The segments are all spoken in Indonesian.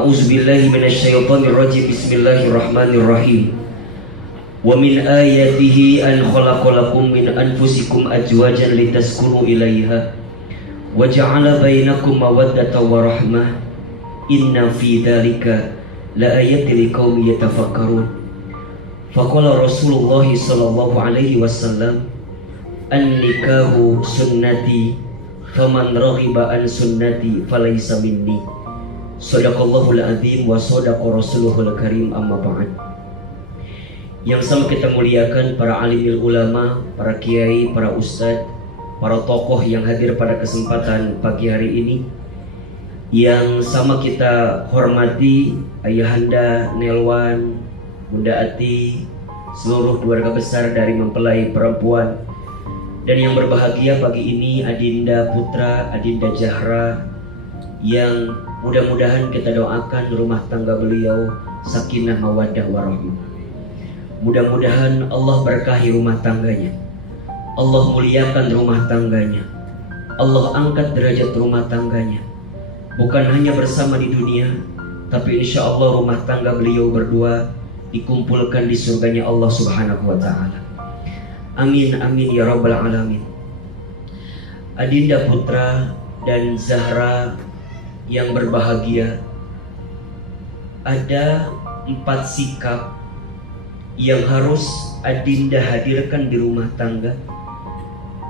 A'udzubillahi minasyaitonirrajim. Bismillahirrahmanirrahim. Wa min ayatihi an khalaqalakum min anfusikum azwajan litaskunu ilaiha wa ja'ala bainakum mawaddatan wa rahmah. Inna fi dzalika la ayatin liqaumin yatafakkarun. Faqala Rasulullah sallallahu alaihi wasallam, an-nikahu sunnati faman raghiba an sunnati falaysa minni. Shadaqallahul azim wa shadaqa rasuluhul karim, amma ba'd. Yang sama kita muliakan para alimil ulama, para kiai, para ustadz, para tokoh yang hadir pada kesempatan pagi hari ini. Yang sama kita hormati Ayahanda Nelwan, Bunda Ati, seluruh keluarga besar dari mempelai perempuan. Dan yang berbahagia pagi ini Adinda Putra, Adinda Zahra, yang mudah-mudahan kita doakan rumah tangga beliau sakinah mawaddah warahmah. Mudah-mudahan Allah berkahi rumah tangganya, Allah muliakan rumah tangganya, Allah angkat derajat rumah tangganya. Bukan hanya bersama di dunia, tapi insya Allah rumah tangga beliau berdua dikumpulkan di surganya Allah subhanahu wa ta'ala. Amin amin ya rabbal alamin. Adinda Putra dan Zahra yang berbahagia, ada 4 sikap yang harus Adinda hadirkan di rumah tangga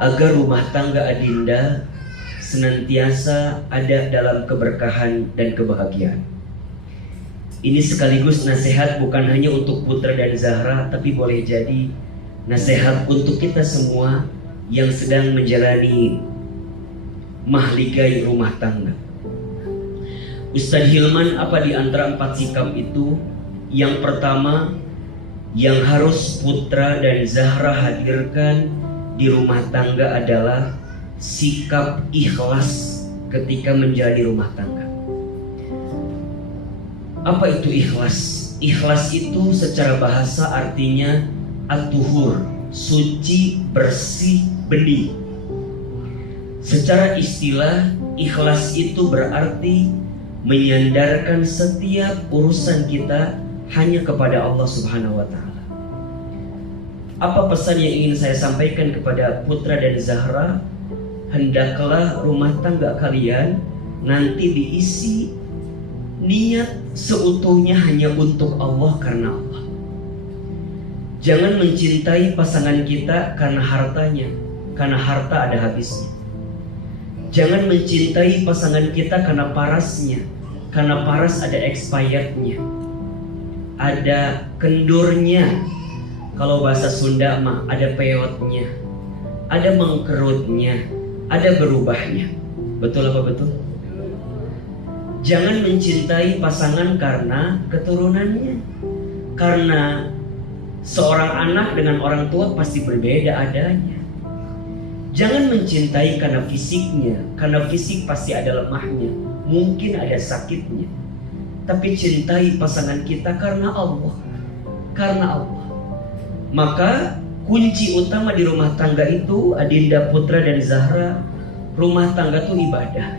agar rumah tangga Adinda senantiasa ada dalam keberkahan dan kebahagiaan. Ini sekaligus nasihat bukan hanya untuk Putra dan Zahra, tapi boleh jadi nasihat untuk kita semua yang sedang menjalani mahligai rumah tangga. Ustadz Hilman, apa di antara 4 sikap itu? Yang pertama yang harus Putra dan Zahra hadirkan di rumah tangga adalah sikap ikhlas ketika menjalani rumah tangga. Apa itu ikhlas? Ikhlas itu secara bahasa artinya at-tuhur, suci, bersih, bening. Secara istilah, ikhlas itu berarti menyandarkan setiap urusan kita hanya kepada Allah subhanahu wa ta'ala. Apa pesan yang ingin saya sampaikan kepada Putra dan Zahra? Hendaklah rumah tangga kalian nanti diisi niat seutuhnya hanya untuk Allah, karena Allah. Jangan mencintai pasangan kita karena hartanya, karena harta ada habisnya. Jangan mencintai pasangan kita karena parasnya, karena paras ada expirednya, ada kendurnya. Kalau bahasa Sunda mah ada peotnya, ada mengkerutnya, ada berubahnya. Betul apa betul? Jangan mencintai pasangan karena keturunannya, karena seorang anak dengan orang tua pasti berbeda adanya. Jangan mencintai karena fisiknya, karena fisik pasti ada lemahnya, mungkin ada sakitnya. Tapi cintai pasangan kita karena Allah, karena Allah. Maka kunci utama di rumah tangga itu, Adinda Putra dan Zahra, rumah tangga itu ibadah.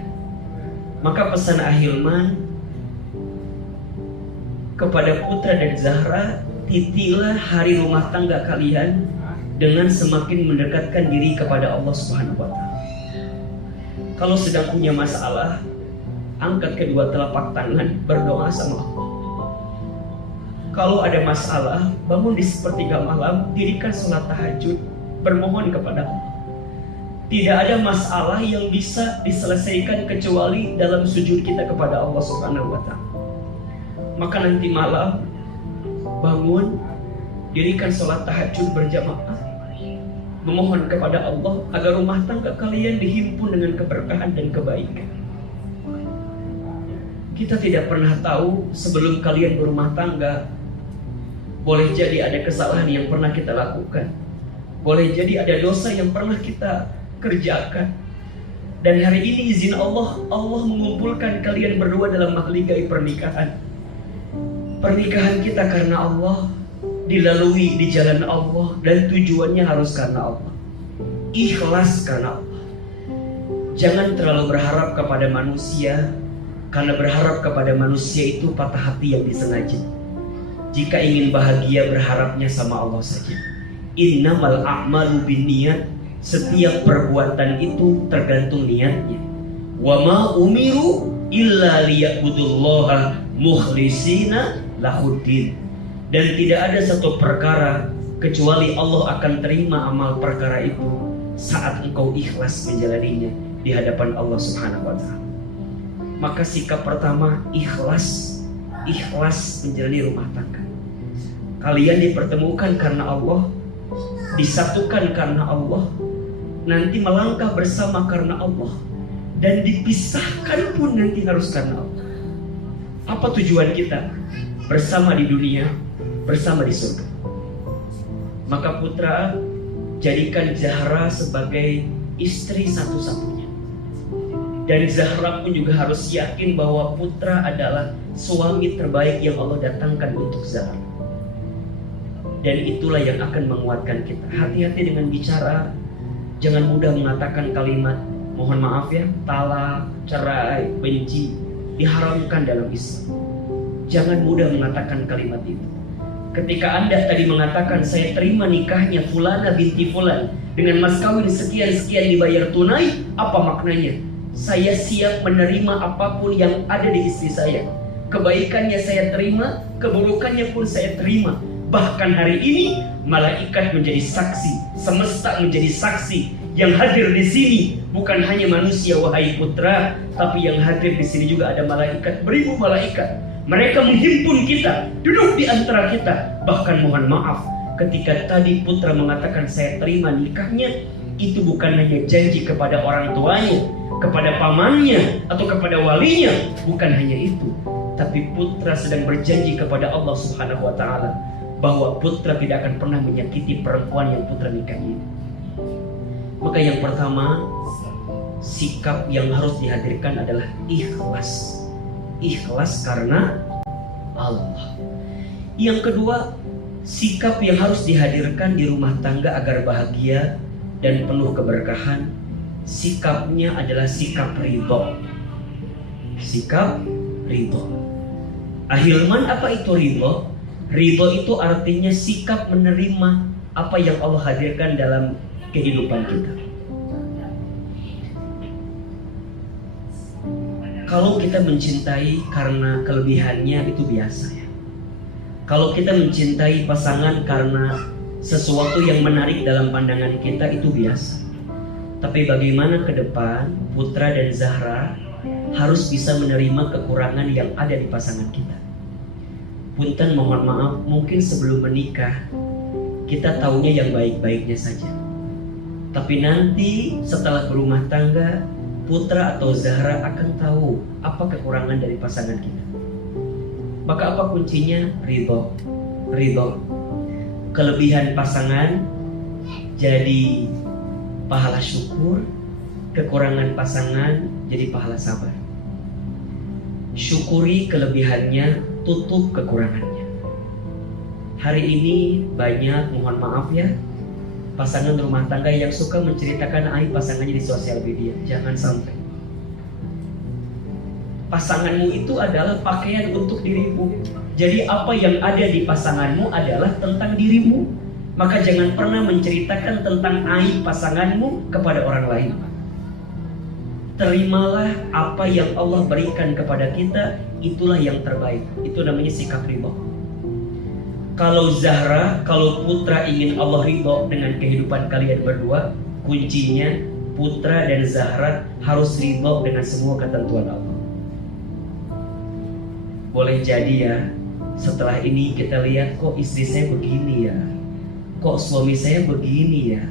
Maka pesan Ahilman kepada Putra dan Zahra, titilah hari rumah tangga kalian dengan semakin mendekatkan diri kepada Allah subhanahu wa ta'ala. Kalau sedang punya masalah, angkat kedua telapak tangan, berdoa sama Allah. Kalau ada masalah, bangun di sepertiga malam, dirikan sholat tahajud, bermohon kepada Allah. Tidak ada masalah yang bisa diselesaikan kecuali dalam sujud kita kepada Allah subhanahu wa ta'ala. Maka nanti malam, bangun, dirikan sholat tahajud berjamaah, memohon kepada Allah agar rumah tangga kalian dihimpun dengan keberkahan dan kebaikan. Kita tidak pernah tahu sebelum kalian berumah tangga, boleh jadi ada kesalahan yang pernah kita lakukan, boleh jadi ada dosa yang pernah kita kerjakan. Dan hari ini izin Allah, Allah mengumpulkan kalian berdua dalam mahligai pernikahan. Pernikahan kita karena Allah, dilalui di jalan Allah, dan tujuannya harus karena Allah. Ikhlas karena Allah. Jangan terlalu berharap kepada manusia, Karena berharap kepada manusia itu patah hati yang disengaja. Jika ingin bahagia, berharapnya sama Allah saja. Innamal a'malu binniyat. Setiap perbuatan itu tergantung niatnya. Wa ma umiru illa liya'budullaha mukhlisina lahuddin. Dan tidak ada satu perkara kecuali Allah akan terima amal perkara itu saat engkau ikhlas menjalaninya di hadapan Allah Subhanahu wa ta'ala. Maka sikap pertama, ikhlas menjalani rumah tangga. Kalian dipertemukan karena Allah, disatukan karena Allah, nanti melangkah bersama karena Allah, dan dipisahkan pun nanti harus karena Allah. Apa tujuan kita? Bersama di dunia, bersama di surga. Maka putra, jadikan Zahra sebagai istri satu-satunya. Dan Zahra pun juga harus yakin bahwa putra adalah suami terbaik yang Allah datangkan untuk Zahra. Dan itulah yang akan menguatkan kita. Hati-hati dengan bicara. Jangan mudah mengatakan kalimat, mohon maaf ya, talak, cerai, benci. Diharamkan dalam Islam. Jangan mudah mengatakan kalimat itu. Ketika Anda tadi mengatakan, saya terima nikahnya Fulana binti Fulan dengan mas kawin sekian-sekian dibayar tunai, apa maknanya? Saya siap menerima apapun yang ada di istri saya. Kebaikannya saya terima, keburukannya pun saya terima. Bahkan hari ini malaikat menjadi saksi, semesta menjadi saksi. Yang hadir di sini bukan hanya manusia wahai putra, tapi yang hadir di sini juga ada malaikat, beribu malaikat. Mereka menghimpun kita, duduk di antara kita. Bahkan mohon maaf, ketika tadi putra mengatakan saya terima nikahnya, itu bukan hanya janji kepada orang tuanya, kepada pamannya, atau kepada walinya. Bukan hanya itu, tapi putra sedang berjanji kepada Allah Subhanahu wa ta'ala bahwa putra tidak akan pernah menyakiti perempuan yang putra nikahi. Maka yang pertama, sikap yang harus dihadirkan adalah ikhlas. Ikhlas karena Allah. Yang kedua, sikap yang harus dihadirkan di rumah tangga agar bahagia dan penuh keberkahan, sikapnya adalah sikap ridho. Sikap ridho. Ahilman, apa itu ridho? Ridho itu artinya sikap menerima apa yang Allah hadirkan dalam kehidupan kita. Kalau kita mencintai karena kelebihannya, itu biasa ya. Kalau kita mencintai pasangan karena sesuatu yang menarik dalam pandangan kita, itu biasa. Tapi bagaimana ke depan putra dan Zahra harus bisa menerima kekurangan yang ada di pasangan kita. Punten, mohon maaf, mungkin sebelum menikah kita taunya yang baik-baiknya saja. Tapi nanti setelah berumah tangga, putra atau Zahra akan tahu apa kekurangan dari pasangan kita. Maka apa kuncinya? Ridho. Ridho. Kelebihan pasangan jadi pahala syukur, kekurangan pasangan jadi pahala sabar. Syukuri kelebihannya, tutup kekurangannya. Hari ini banyak, mohon maaf ya, pasangan rumah tangga yang suka menceritakan aib pasangannya di sosial media. Jangan sampai. Pasanganmu itu adalah pakaian untuk dirimu. Jadi apa yang ada di pasanganmu adalah tentang dirimu. Maka jangan pernah menceritakan tentang aib pasanganmu kepada orang lain. Terimalah apa yang Allah berikan kepada kita, itulah yang terbaik. Itu namanya sikap ridho. Kalau Zahra, kalau putra ingin Allah ridho dengan kehidupan kalian berdua, kuncinya putra dan Zahra harus ridho dengan semua ketentuan Allah. Boleh jadi ya, setelah ini kita lihat, kok istri saya begini ya, kok suami saya begini ya,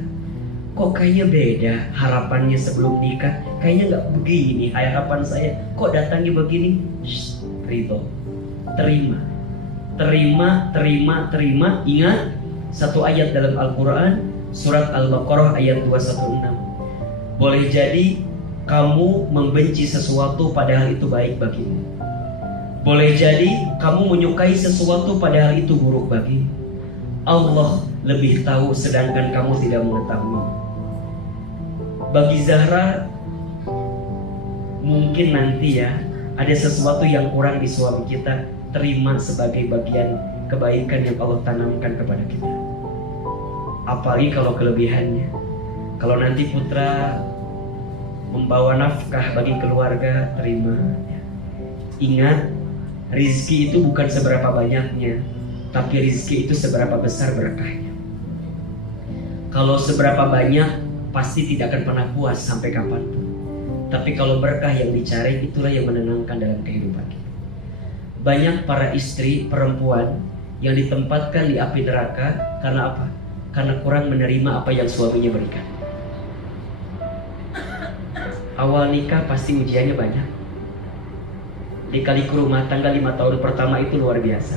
kok kayaknya beda harapannya sebelum nikah, kayaknya gak begini harapan saya, kok datangnya begini. Ridho. Terima. Terima, terima, terima. Ingat satu ayat dalam Al-Quran, surat Al-Baqarah ayat 216. Boleh jadi kamu membenci sesuatu padahal itu baik bagimu. Boleh jadi kamu menyukai sesuatu padahal itu buruk bagimu. Allah lebih tahu sedangkan kamu tidak mengetahui. Bagi Zahra, mungkin nanti ya ada sesuatu yang kurang di suami kita, terima sebagai bagian kebaikan yang Allah tanamkan kepada kita. Apalagi kalau kelebihannya. Kalau nanti putra membawa nafkah bagi keluarga, terima. Ingat, rizki itu bukan seberapa banyaknya, tapi rizki itu seberapa besar berkahnya. Kalau seberapa banyak, pasti tidak akan pernah puas sampai kapanpun. Tapi kalau berkah yang dicari, itulah yang menenangkan dalam kehidupan kita. Banyak para istri perempuan yang ditempatkan di api neraka karena apa? Karena kurang menerima apa yang suaminya berikan. Awal nikah pasti ujiannya banyak. Dikali ke rumah tangga 5 tahun pertama itu luar biasa.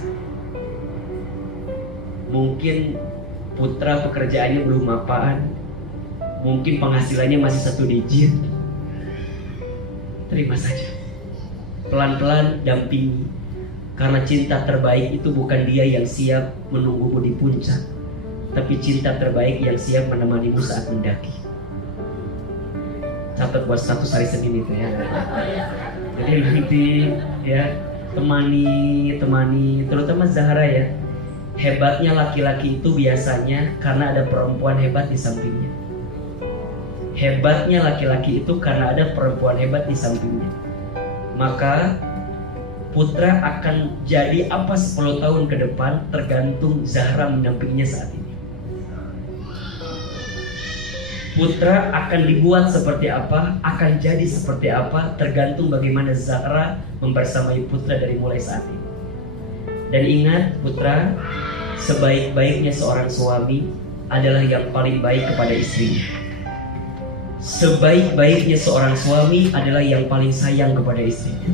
Mungkin putra pekerjaannya belum apaan, mungkin penghasilannya masih 1 digit. Terima saja, pelan-pelan dampingi. Karena cinta terbaik itu bukan dia yang siap menunggumu di puncak, tapi cinta terbaik yang siap menemanimu saat mendaki. Catat buat status hari Senin itu ya. Jadi nanti ya, temani, terutama Zahra ya. Hebatnya laki-laki itu biasanya karena ada perempuan hebat di sampingnya. Hebatnya laki-laki itu karena ada perempuan hebat di sampingnya. Maka putra akan jadi apa 10 tahun ke depan tergantung Zahra mendampinginya saat ini. Putra akan dibuat seperti apa, akan jadi seperti apa, tergantung bagaimana Zahra membersamai putra dari mulai saat ini. Dan ingat putra, sebaik-baiknya seorang suami adalah yang paling baik kepada istrinya. Sebaik-baiknya seorang suami adalah yang paling sayang kepada istrinya.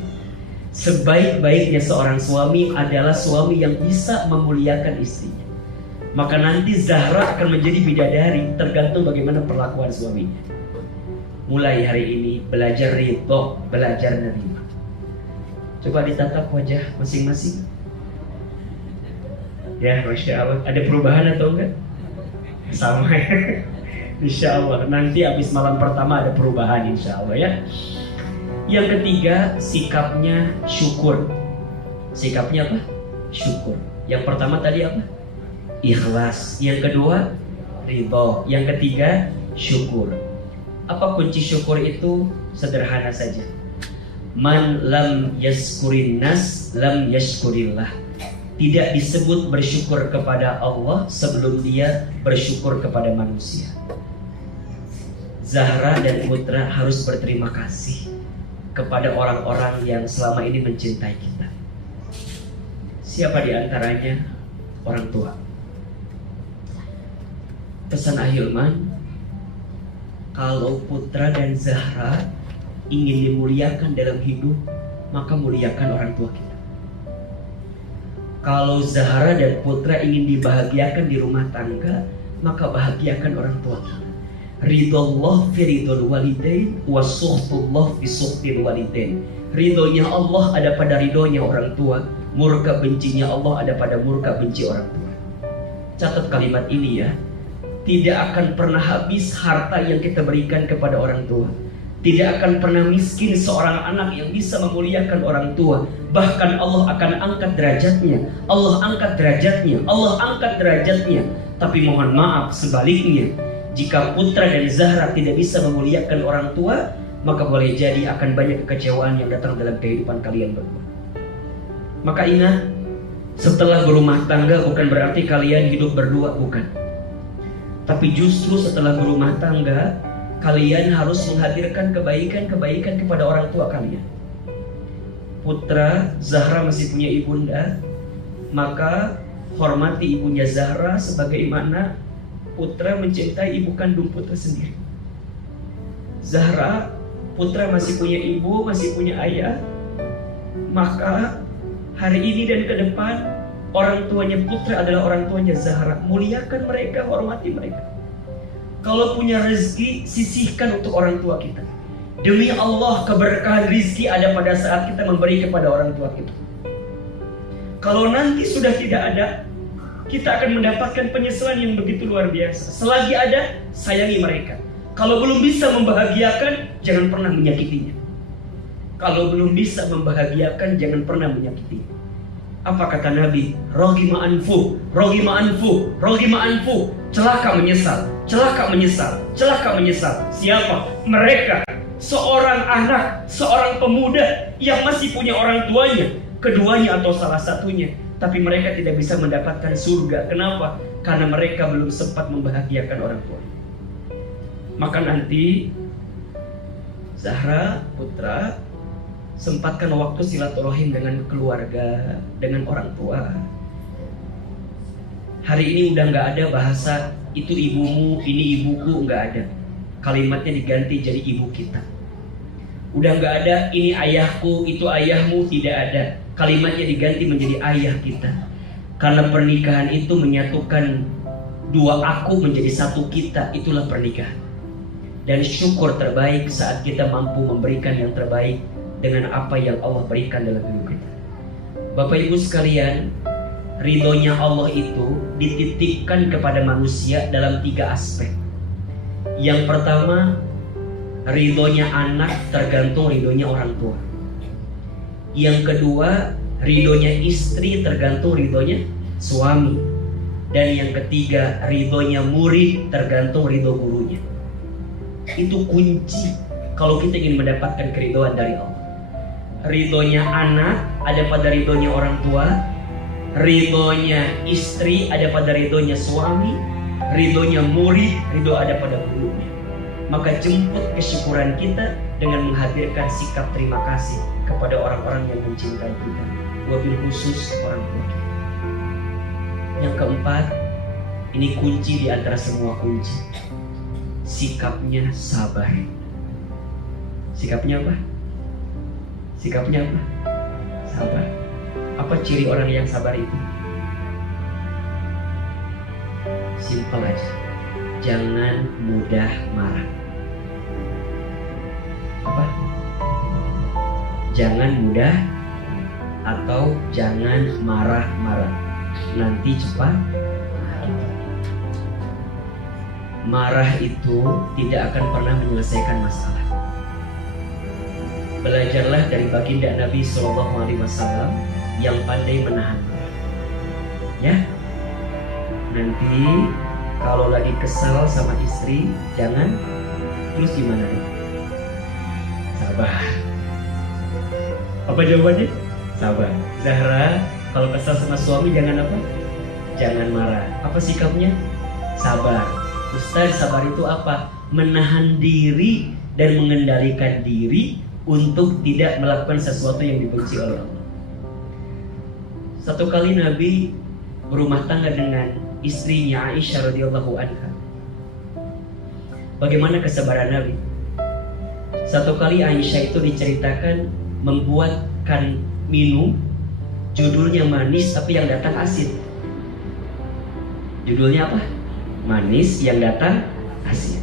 Sebaik-baiknya seorang suami adalah suami yang bisa memuliakan istrinya. Maka nanti Zahra akan menjadi bidadari tergantung bagaimana perlakuan suaminya. Mulai hari ini belajar ridho, belajar nerima. Coba ditatap wajah masing-masing. Ya, Masya Allah. Ada perubahan atau enggak? Sama ya. Insya Allah. Nanti habis malam pertama ada perubahan insya Allah ya. Yang ketiga, sikapnya syukur. Sikapnya apa? Syukur. Yang pertama tadi apa? Ikhlas. Yang kedua, ridho. Yang ketiga, syukur. Apa kunci syukur itu? Sederhana saja. Man lam yaskurin nas lam yaskurillah. Tidak disebut bersyukur kepada Allah sebelum dia bersyukur kepada manusia. Zahra dan putra harus berterima kasih kepada orang-orang yang selama ini mencintai kita. Siapa di antaranya? Orang tua. Pesan Ahilman, kalau putra dan Zahra ingin dimuliakan dalam hidup, maka muliakan orang tua kita. Kalau Zahra dan putra ingin dibahagiakan di rumah tangga, maka bahagiakan orang tua kita. Ridullah fi ridul walidain wa suhtullah fi suhtil walidain. Ridhonya Allah ada pada ridhonya orang tua, murka bencinya Allah ada pada murka benci orang tua. Catat kalimat ini ya. Tidak akan pernah habis harta yang kita berikan kepada orang tua. Tidak akan pernah miskin seorang anak yang bisa memuliakan orang tua. Bahkan Allah akan angkat derajatnya. Allah angkat derajatnya. Allah angkat derajatnya. Tapi mohon maaf sebaliknya, jika putra dan Zahra tidak bisa memuliakan orang tua, maka boleh jadi akan banyak kekecewaan yang datang dalam kehidupan kalian berdua. Maka ingat, setelah berumah tangga bukan berarti kalian hidup berdua, bukan. Tapi justru setelah berumah tangga, kalian harus menghadirkan kebaikan-kebaikan kepada orang tua kalian. Putra Zahra masih punya ibunda, maka hormati ibunya Zahra sebagaimana putra mencintai ibu kandung putra sendiri. Zahra, putra masih punya ibu, masih punya ayah, maka hari ini dan ke depan orang tuanya putra adalah orang tuanya Zahra. Muliakan mereka, hormati mereka. Kalau punya rezeki, sisihkan untuk orang tua kita. Demi Allah, keberkahan rezeki ada pada saat kita memberi kepada orang tua kita. Kalau nanti sudah tidak ada, kita akan mendapatkan penyesalan yang begitu luar biasa. Selagi ada, sayangi mereka. Kalau belum bisa membahagiakan, jangan pernah menyakitinya. Kalau belum bisa membahagiakan, jangan pernah menyakiti. Apa kata Nabi? Rogima anfu, rogima anfu, rogima anfu. Celaka menyesal, celaka menyesal, celaka menyesal. Siapa? Mereka. Seorang anak, seorang pemuda yang masih punya orang tuanya, keduanya atau salah satunya, tapi mereka tidak bisa mendapatkan surga. Kenapa? Karena mereka belum sempat membahagiakan orang tua. Maka nanti Zahra, putra, sempatkan waktu silaturahim dengan keluarga, dengan orang tua. Hari ini udah gak ada bahasa itu ibumu, ini ibuku, gak ada. Kalimatnya diganti jadi ibu kita. Udah gak ada ini ayahku, itu ayahmu, tidak ada. Kalimatnya diganti menjadi ayah kita. Karena pernikahan itu menyatukan dua aku menjadi satu kita, itulah pernikahan. Dan syukur terbaik saat kita mampu memberikan yang terbaik dengan apa yang Allah berikan dalam hidup kita. Bapak Ibu sekalian, ridhonya Allah itu dititipkan kepada manusia dalam 3 aspek. Yang pertama, ridhonya anak tergantung ridhonya orang tua. Yang kedua, ridhonya istri tergantung ridhonya suami. Dan yang ketiga, ridhonya murid tergantung ridho gurunya. Itu kunci kalau kita ingin mendapatkan keridhaan dari Allah. Ridhonya anak ada pada ridhonya orang tua, ridhonya istri ada pada ridhonya suami, ridhonya murid, ridho ada pada gurunya. Maka jemput kesyukuran kita dengan menghadirkan sikap terima kasih kepada orang-orang yang mencintai kita, wabil khusus orang tua kita. Yang keempat, ini kunci di antara semua kunci. Sikapnya sabar. Sikapnya apa? Sikapnya apa? Sabar. Apa ciri orang yang sabar itu? Simpel aja. Jangan mudah marah. Apa? Jangan mudah atau jangan marah-marah. Nanti cepat. Marah itu tidak akan pernah menyelesaikan masalah. Belajarlah dari baginda Nabi SAW yang pandai menahan marah. Ya, nanti kalau lagi kesal sama istri, jangan terus gimana nih? Sabar. Apa jawabannya? Sabar. Zahra, kalau kesal sama suami jangan apa? Jangan marah. Apa sikapnya? Sabar. Ustaz, sabar itu apa? Menahan diri dan mengendalikan diri untuk tidak melakukan sesuatu yang dibenci oleh Allah. Satu kali Nabi berumah tangga dengan istrinya Aisyah radhiyallahu anha. Bagaimana kesabaran Nabi? Satu kali Aisyah itu diceritakan membuatkan minum, judulnya manis tapi yang datang asin. Judulnya apa? Manis yang datang asin.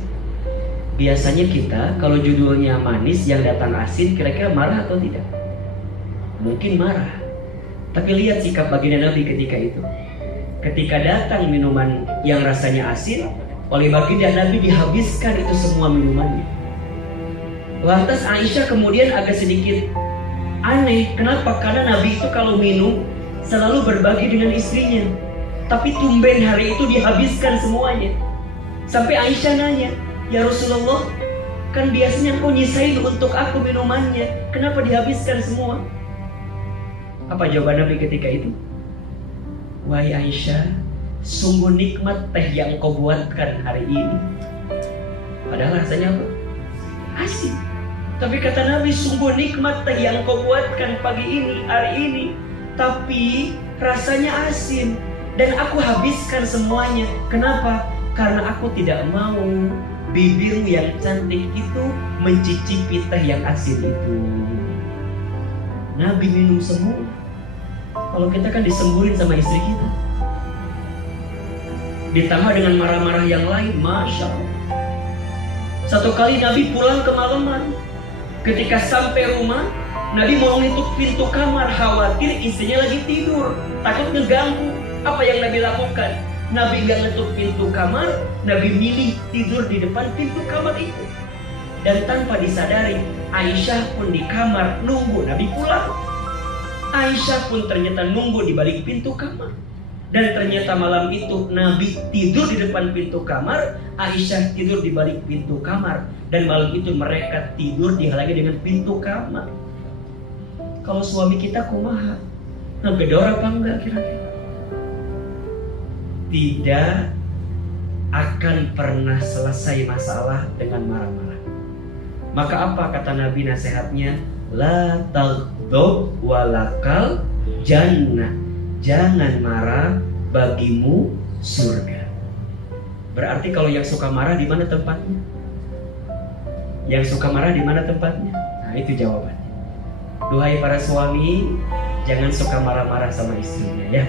Biasanya kita kalau judulnya manis yang datang asin, kira-kira marah atau tidak? Mungkin marah. Tapi lihat sikap baginda Nabi ketika itu. Ketika datang minuman yang rasanya asin, oleh baginda Nabi dihabiskan itu semua minumannya. Lantas Aisyah kemudian agak sedikit aneh. Kenapa? Karena Nabi itu kalau minum selalu berbagi dengan istrinya. Tapi tumben hari itu dihabiskan semuanya. Sampai Aisyah nanya, "Ya Rasulullah, kan biasanya kau nyisain untuk aku minumannya, kenapa dihabiskan semua?" Apa jawaban Nabi ketika itu? "Wahai Aisyah, sungguh nikmat teh yang kau buatkan hari ini." Padahal rasanya apa? Asin. Tapi kata Nabi, sungguh nikmat teh yang kau buatkan pagi ini, hari ini, tapi rasanya asin. Dan aku habiskan semuanya. Kenapa? Karena aku tidak mau bibirmu yang cantik itu mencicipi teh yang asin itu. Nabi minum semua. Kalau kita kan disemburin sama istri kita. Ditambah dengan marah-marah yang lain, Masya Allah. Satu kali Nabi pulang kemalaman. Ketika sampai rumah, Nabi mau nutup pintu kamar, khawatir istrinya lagi tidur, takut ngeganggu. Apa yang Nabi lakukan? Nabi gak nutup pintu kamar, Nabi milih tidur di depan pintu kamar itu. Dan tanpa disadari, Aisyah pun di kamar nunggu Nabi pulang. Aisyah pun ternyata nunggu di balik pintu kamar. Dan ternyata malam itu Nabi tidur di depan pintu kamar, Aisyah tidur di balik pintu kamar. Dan malam itu mereka tidur dihalangi dengan pintu kamar. Kalau suami kita kumaha? Ngegedor apa enggak kira-kira? Tidak akan pernah selesai masalah dengan marah-marah. Maka apa kata Nabi nasihatnya? La taghdab walakal jannah. Jangan marah, bagimu surga. Berarti kalau yang suka marah di mana tempatnya? Yang suka marah di mana tempatnya? Nah, itu jawabannya. Duhai para suami, jangan suka marah-marah sama istrinya ya.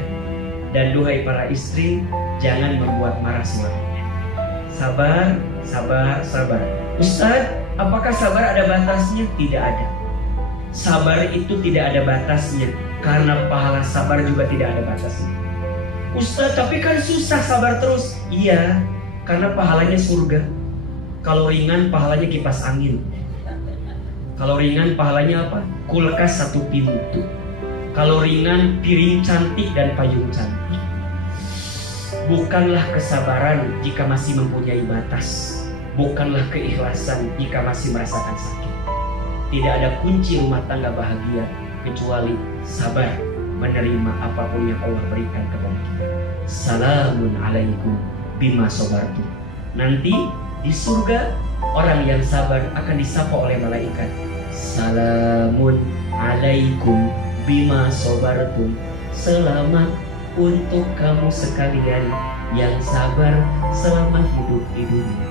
Dan duhai para istri, jangan membuat marah suaminya. Sabar, sabar, sabar. Ustaz, apakah sabar ada batasnya? Tidak ada. Sabar itu tidak ada batasnya, karena pahala sabar juga tidak ada batasnya. Ustaz, tapi kan susah sabar terus. Iya, karena pahalanya surga. Kalau ringan pahalanya kipas angin. Kalau ringan pahalanya apa? Kulkas satu pintu. Kalau ringan piring cantik dan payung cantik. Bukanlah kesabaran jika masih mempunyai batas. Bukanlah keikhlasan jika masih merasakan sakit. Tidak ada kunci rumah tangga bahagia kecuali sabar menerima apapun yang Allah berikan kepada kita. Salamun alaikum bima sobartu. Nanti di surga orang yang sabar akan disapa oleh malaikat. Salamun alaikum bima sobartum. Selamat untuk kamu sekalian yang sabar selama hidup di dunia.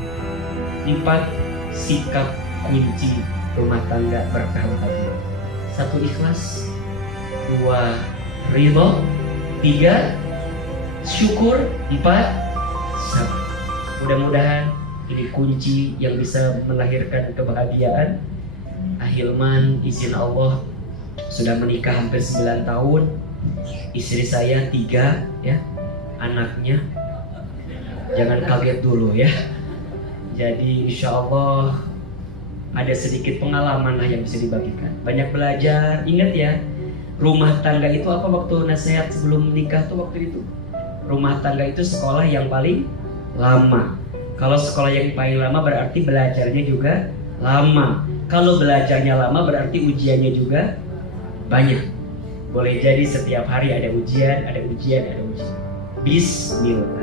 4. Sikap kunci rumah tangga berkah bahagia. 1. Ikhlas. 2. Ridho. 3. Syukur. 4. Sabar. Mudah-mudahan ini kunci yang bisa melahirkan kebahagiaan. Ahilman, izin Allah, sudah menikah hampir 9 tahun. Istri saya 3 ya, anaknya. Jangan kaget dulu ya. Jadi insya Allah ada sedikit pengalaman lah yang bisa dibagikan. Banyak belajar. Ingat ya, rumah tangga itu apa waktu nasihat sebelum menikah tuh waktu itu? Rumah tangga itu sekolah yang paling lama. Kalau sekolah yang paling lama berarti belajarnya juga lama. Kalau belajarnya lama berarti ujiannya juga banyak. Boleh jadi setiap hari ada ujian, ada ujian, ada ujian. Bismillah.